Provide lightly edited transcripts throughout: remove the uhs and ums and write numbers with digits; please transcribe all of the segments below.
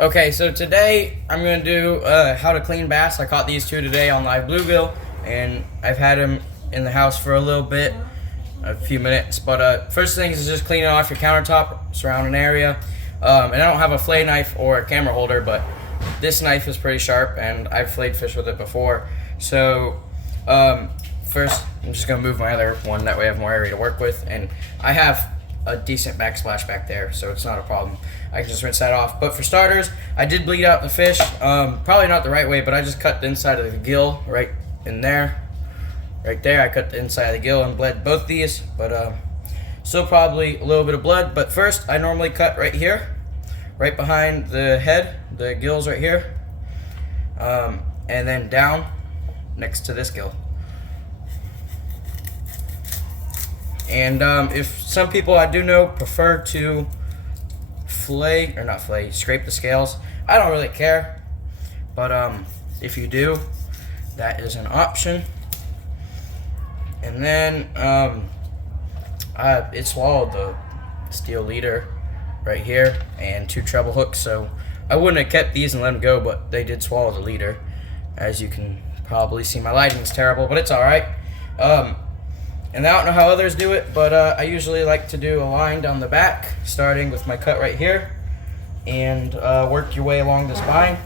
Okay, so today I'm going to do how to clean bass. I caught these two today on live bluegill, and I've had them in the house for a little bit, a few minutes. But first thing is just cleaning off your countertop, surrounding area. And I don't have a fillet knife or a camera holder, but this knife is pretty sharp, and I've filleted fish with it before. So first, I'm just going to move my other one, that way I have more area to work with. And I have a decent backsplash back there, so it's not a problem. I can just rinse that off. But for starters, I did bleed out the fish. Probably not the right way, but I just cut the inside of the gill right in there. Right there, I cut the inside of the gill and bled both these, but still probably a little bit of blood. But first, I normally cut right here, right behind the head, the gill's right here, and then down next to this gill. And if some people I do know prefer to scrape the scales, I don't really care. But if you do, that is an option. And then it swallowed the steel leader right here and 2 treble hooks, so I wouldn't have kept these and let them go, but they did swallow the leader. As you can probably see, my lighting is terrible, but it's alright. And I don't know how others do it, but I usually like to do a line down the back, starting with my cut right here, and work your way along the spine.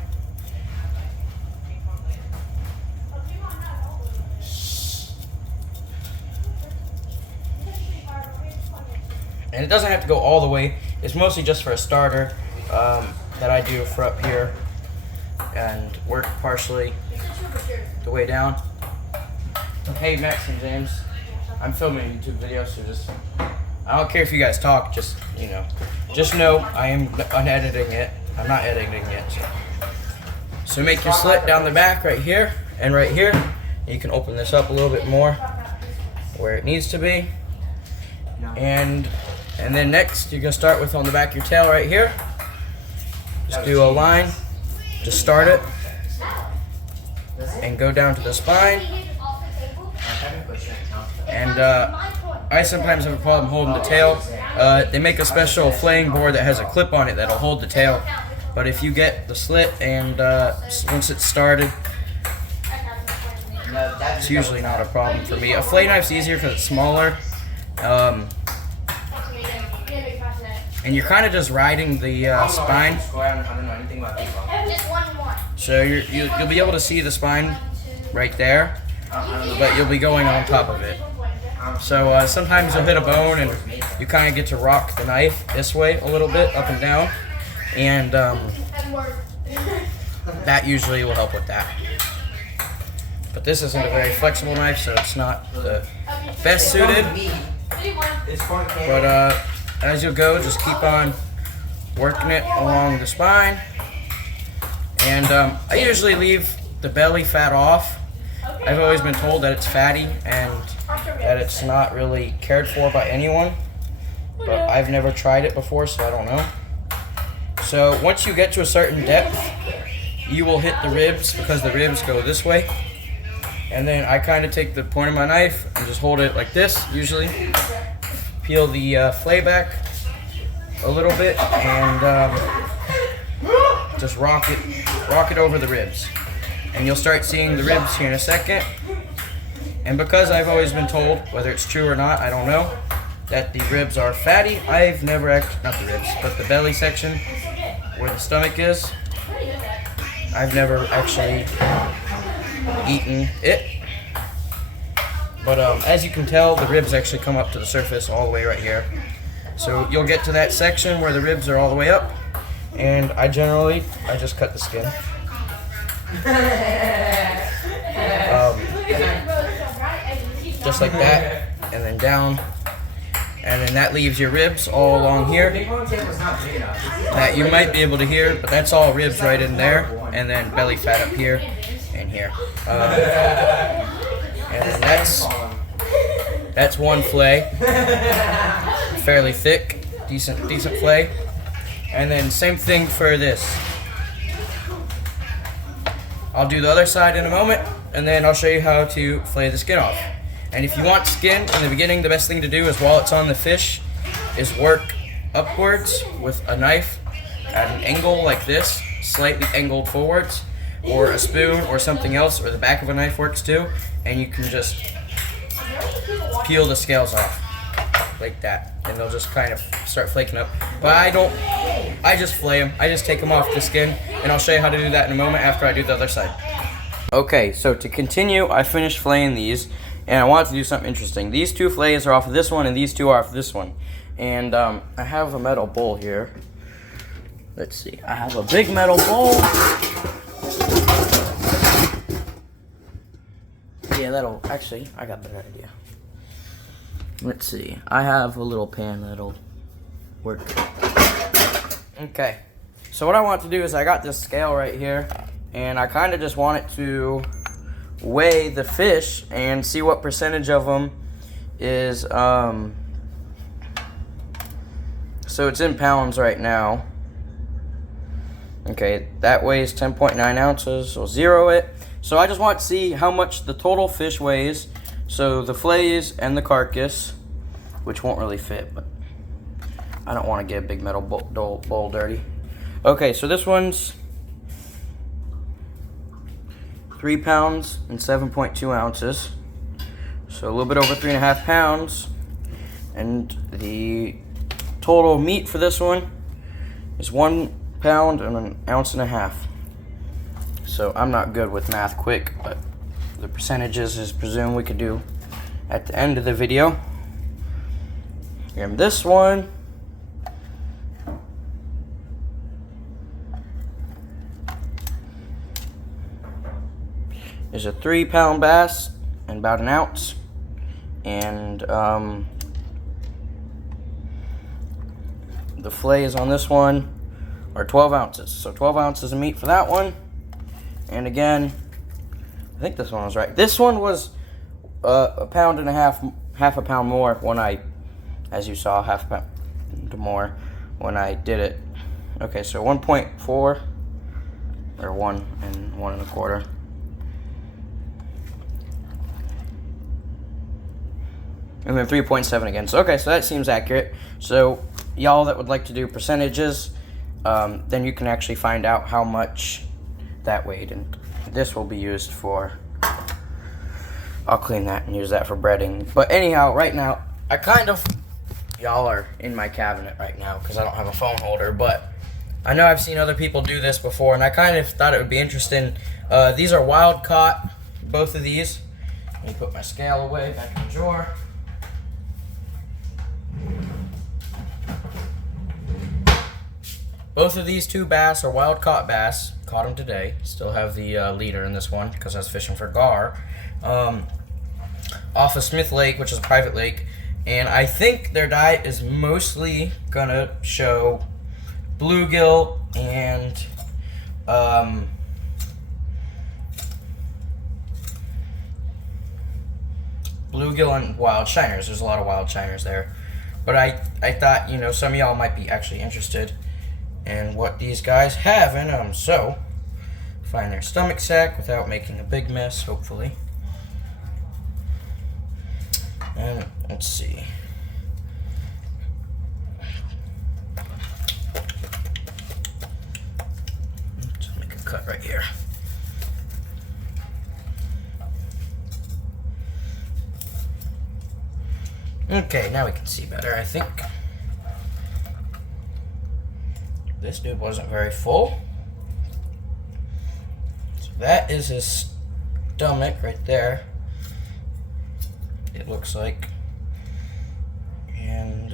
And it doesn't have to go all the way. It's mostly just for a starter that I do for up here, and work partially the way down. Hey, Max and James. I'm filming a YouTube video, so I don't care if you guys talk, just know I am unediting it. I'm not editing it. So make your slit down the back right here and right here. You can open this up a little bit more where it needs to be. And then next, you're gonna start with on the back of your tail right here. Just do a line, just start it, and go down to the spine. And I sometimes have a problem holding the tail. They make a special flaying board that has a clip on it that'll hold the tail. But if you get the slit and once it's started, it's usually not a problem for me. A fillet knife's easier because it's smaller. And you're kind of just riding the spine. So you'll be able to see the spine right there, but you'll be going on top of it. So sometimes you'll hit a bone and you kind of get to rock the knife this way a little bit, up and down, and that usually will help with that. But this isn't a very flexible knife, so it's not the best suited. But as you go, just keep on working it along the spine. And I usually leave the belly fat off. I've always been told that it's fatty and that it's not really cared for by anyone, but I've never tried it before, so I don't know. So once you get to a certain depth, you will hit the ribs, because the ribs go this way. And then I kind of take the point of my knife and just hold it like this, usually. Peel the fillet back a little bit and just rock it over the ribs. And you'll start seeing the ribs here in a second. And because I've always been told, whether it's true or not, I don't know, that the ribs are fatty, I've never not the ribs, but the belly section where the stomach is, I've never actually eaten it. But as you can tell, the ribs actually come up to the surface all the way right here. So you'll get to that section where the ribs are all the way up, and I just cut the skin. Just like that, and then down, and then that leaves your ribs all along here that you might be able to hear, but that's all ribs right in there, and then belly fat up here and here. And then that's one fillet, fairly thick, decent fillet. And then same thing for this. I'll do the other side in a moment, and then I'll show you how to fillet the skin off. And if you want skin in the beginning, the best thing to do is while it's on the fish is work upwards with a knife at an angle like this, slightly angled forwards, or a spoon or something else, or the back of a knife works too, and you can just peel the scales off like that, and they'll just kind of start flaking up. But I just flay them. I just take them off the skin, and I'll show you how to do that in a moment after I do the other side. Okay, so to continue, I finished flaying these, and I wanted to do something interesting. These two fillets are off of this one, and these two are off of this one. And I have a metal bowl here. Let's see, I have a big metal bowl. Yeah, that'll, actually, I got a better idea. Let's see, I have a little pan that'll work. Okay, so what I want to do is I got this scale right here, and I kind of just want it to weigh the fish and see what percentage of them is, so it's in pounds right now. Okay, that weighs 10.9 ounces, so 0 it. So I just want to see how much the total fish weighs. So the fillets and the carcass, which won't really fit, but I don't want to get a big metal bowl dirty. Okay, so this one's 3 pounds and 7.2 ounces. So a little bit over 3.5 pounds. And the total meat for this one is 1 pound and 1.5 ounces. So I'm not good with math quick, but the percentages is presumed we could do at the end of the video. And this one is a 3 pound bass and about 1 ounce. And the fillets on this one are 12 ounces. So 12 ounces of meat for that one. And again, I think this one was right. This one was 1.5 pounds, half a pound more when I, as you saw, half a pound more when I did it. Okay, so 1.4 or 1 and 1.25. And then 3.7 again. So okay, so that seems accurate. So y'all that would like to do percentages, then you can actually find out how much that weighed, and this will be used for, I'll clean that and use that for breading. But anyhow, right now, y'all are in my cabinet right now because I don't have a phone holder, but I know I've seen other people do this before, and I kind of thought it would be interesting. These are wild caught, both of these. Let me put my scale away back in the drawer. Both of these two bass are wild caught bass. Caught them today. Still have the leader in this one because I was fishing for gar. Off of Smith Lake, which is a private lake. And I think their diet is mostly gonna show bluegill and wild shiners. There's a lot of wild shiners there. But I thought, you know, some of y'all might be actually interested in what these guys have in them. So, find their stomach sack without making a big mess, hopefully. And let's see. Let's make a cut right here. Okay, now we can see better, I think. This dude wasn't very full. So that is his stomach right there. It looks like. And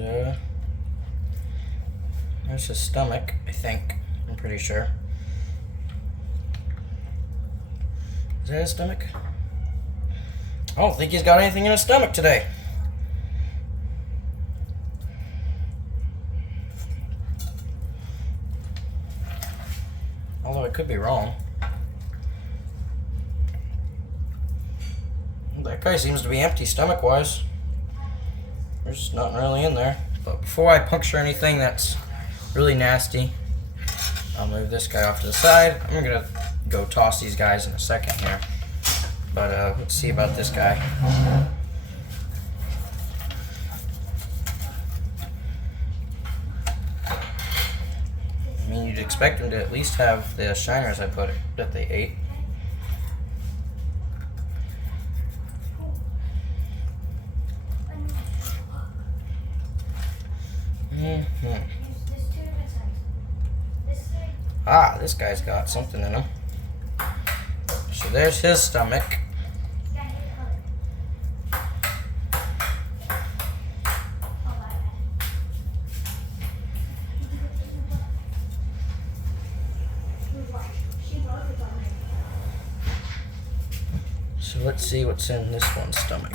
there's his stomach, I think. I'm pretty sure. Is that his stomach? I don't think he's got anything in his stomach today. Although I could be wrong. That guy seems to be empty stomach-wise. There's nothing really in there. But before I puncture anything that's really nasty, I'll move this guy off to the side. I'm gonna go toss these guys in a second here. But let's see about this guy. I mean, you expect them to at least have the shiners I put that they ate. Ah, this guy's got something in him. So there's his stomach. So let's see what's in this one's stomach.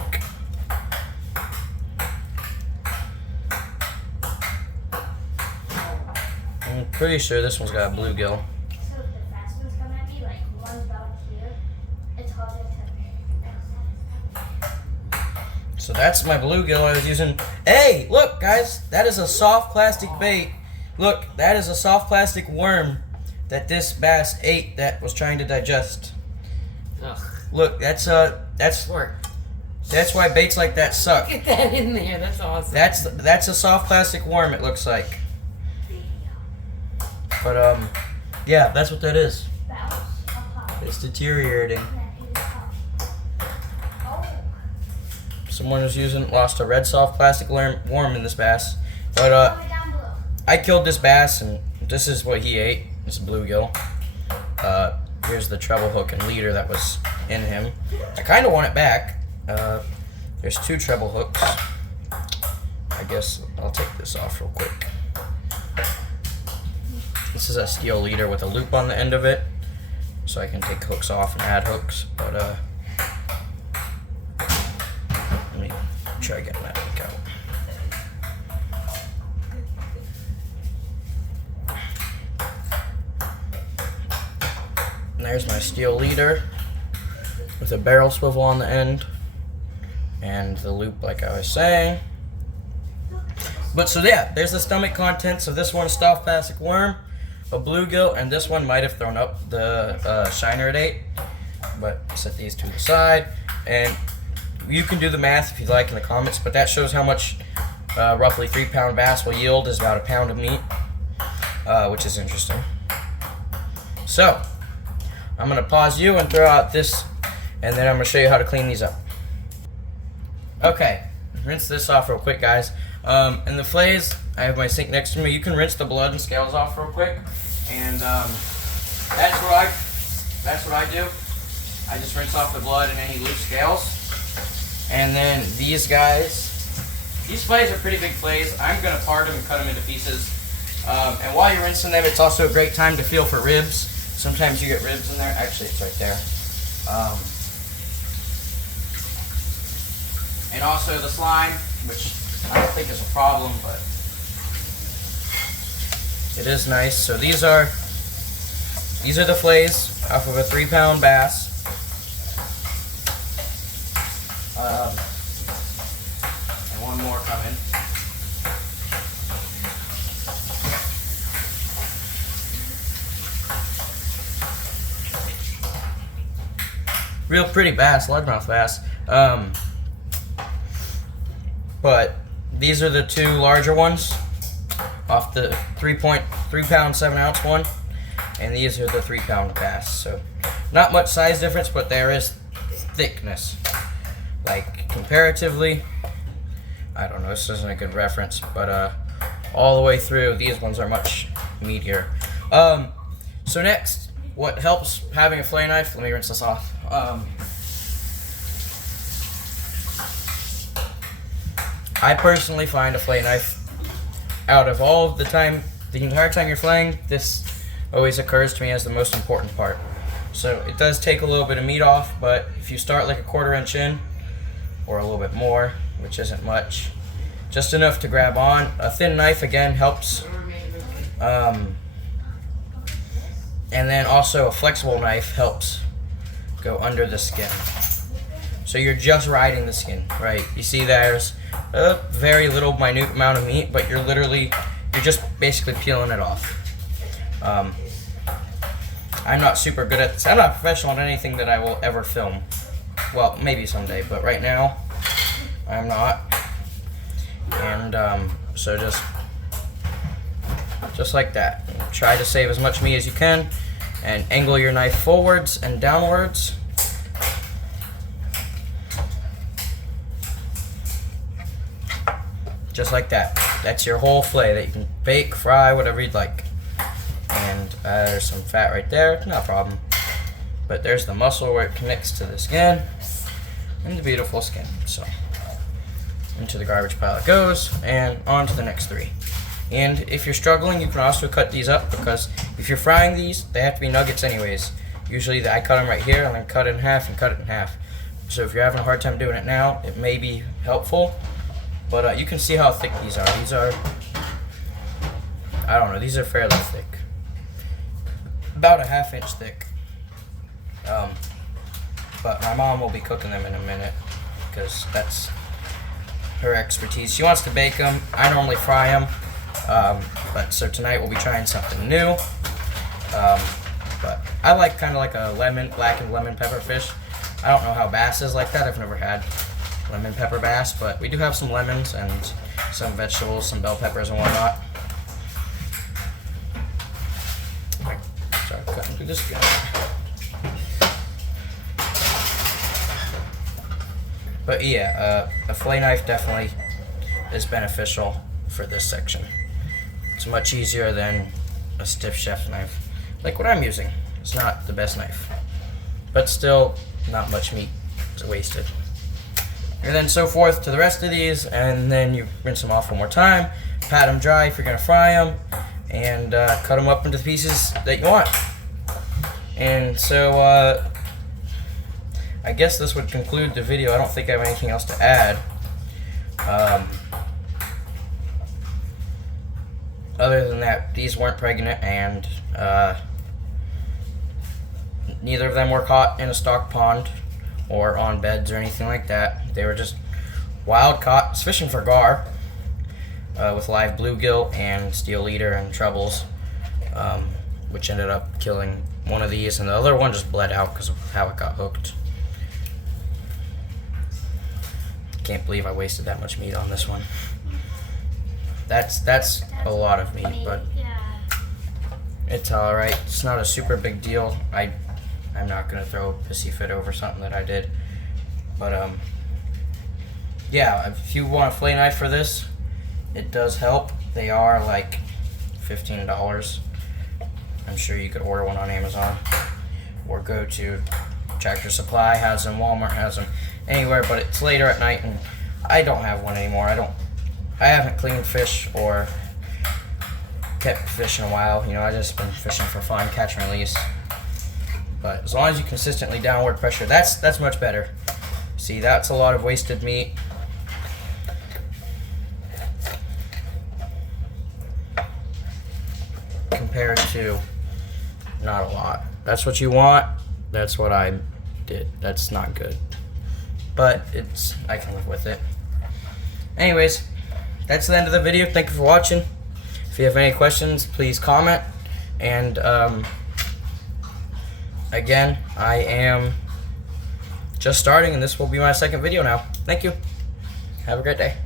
I'm pretty sure this one's got a bluegill. So the fast ones come at me, like one's about here. It's harder to. So that's my bluegill I was using. Hey, look, guys, that is a soft plastic bait. Look, that is a soft plastic worm that this bass ate that was trying to digest. Ugh. Look, that's Work. that's why baits like that suck. Get that in there. That's awesome. That's a soft plastic worm. It looks like. But yeah, that's what that is. It's deteriorating. Someone was lost a red soft plastic worm in this bass. But I killed this bass, and this is what he ate. This bluegill. Here's the treble hook and leader that was in him. I kind of want it back. There's 2 treble hooks. I guess I'll take this off real quick. This is a steel leader with a loop on the end of it, so I can take hooks off and add hooks. But let me try getting that hook out. And there's my steel leader with a barrel swivel on the end and the loop, like I was saying. But so yeah, there's the stomach contents of this one: soft plastic worm, a bluegill, and this one might have thrown up the shiner it ate. But set these to the side, and you can do the math if you'd like in the comments. But that shows how much roughly 3-pound bass will yield is about a pound of meat, which is interesting. So I'm gonna pause you and throw out this, and then I'm gonna show you how to clean these up. Okay, rinse this off real quick, guys. And the fillets, I have my sink next to me. You can rinse the blood and scales off real quick, and that's what I do. I just rinse off the blood and any loose scales. And then these guys, these fillets are pretty big fillets. I'm gonna part them and cut them into pieces. And while you're rinsing them, it's also a great time to feel for ribs. Sometimes you get ribs in there. Actually, it's right there. And also the slime, which I don't think is a problem, but it is nice. So these are the fillets off of a 3-pound bass. And one more coming. Real pretty bass, largemouth bass. But these are the 2 larger ones off the 3-pound 7-ounce one, and these are the 3-pound bass. So not much size difference, but there is thickness. Like comparatively, I don't know, this isn't a good reference, but all the way through, these ones are much meatier. So next, what helps having a fillet knife? Let me rinse this off. I personally find a fillet knife, out of all of the entire time you're filleting, this always occurs to me as the most important part. So it does take a little bit of meat off, but if you start like a 1/4 inch in, or a little bit more, which isn't much, just enough to grab on. A thin knife again helps. And then also a flexible knife helps go under the skin. So you're just riding the skin, right? You see there's a very little minute amount of meat, but you're just basically peeling it off. I'm not super good at this. I'm not professional at anything that I will ever film. Well, maybe someday, but right now, I'm not. And so just just like that. Try to save as much meat as you can, and angle your knife forwards and downwards. Just like that. That's your whole fillet that you can bake, fry, whatever you'd like. And there's some fat right there, no problem. But there's the muscle where it connects to the skin, and the beautiful skin. So, into the garbage pile it goes, and on to the next 3. And if you're struggling, you can also cut these up, because if you're frying these, they have to be nuggets anyways. Usually I cut them right here, and then cut it in half and cut it in half. So if you're having a hard time doing it now, it may be helpful. But you can see how thick these are. These are, I don't know, these are fairly thick. About a ½ inch thick. But my mom will be cooking them in a minute, because that's her expertise. She wants to bake them. I normally fry them. But so tonight we'll be trying something new. But I like kind of like a blackened lemon pepper fish. I don't know how bass is like that. I've never had lemon pepper bass, but we do have some lemons and some vegetables, some bell peppers and whatnot. Start cutting through this guy. But yeah, a fillet knife definitely is beneficial for this section. It's much easier than a stiff chef knife, like what I'm using. It's not the best knife, but still not much meat is wasted. And then so forth to the rest of these, and then you rinse them off one more time, pat them dry if you're going to fry them, and cut them up into the pieces that you want. And so I guess this would conclude the video. I don't think I have anything else to add. Other than that, these weren't pregnant, and neither of them were caught in a stock pond or on beds or anything like that. They were just wild caught. I was fishing for gar with live bluegill and steel leader and trebles, which ended up killing one of these, and the other one just bled out because of how it got hooked. Can't believe I wasted that much meat on this one. That's a lot of meat, but it's alright. It's not a super big deal. I'm not gonna throw a pissy fit over something that I did. But yeah, if you want a fillet knife for this, it does help. They are like $15. I'm sure you could order one on Amazon or go to Tractor Supply has them, Walmart has them, anywhere. But it's later at night, and I don't have one anymore. I haven't cleaned fish or kept fish in a while. You know, I just been fishing for fun, catch and release. But as long as you consistently downward pressure, that's much better. See, that's a lot of wasted meat. Compared to not a lot. That's what you want. That's what I did. That's not good. But I can live with it. Anyways, that's the end of the video. Thank you for watching. If you have any questions, please comment. And again, I am just starting, and this will be my second video now. Thank you. Have a great day.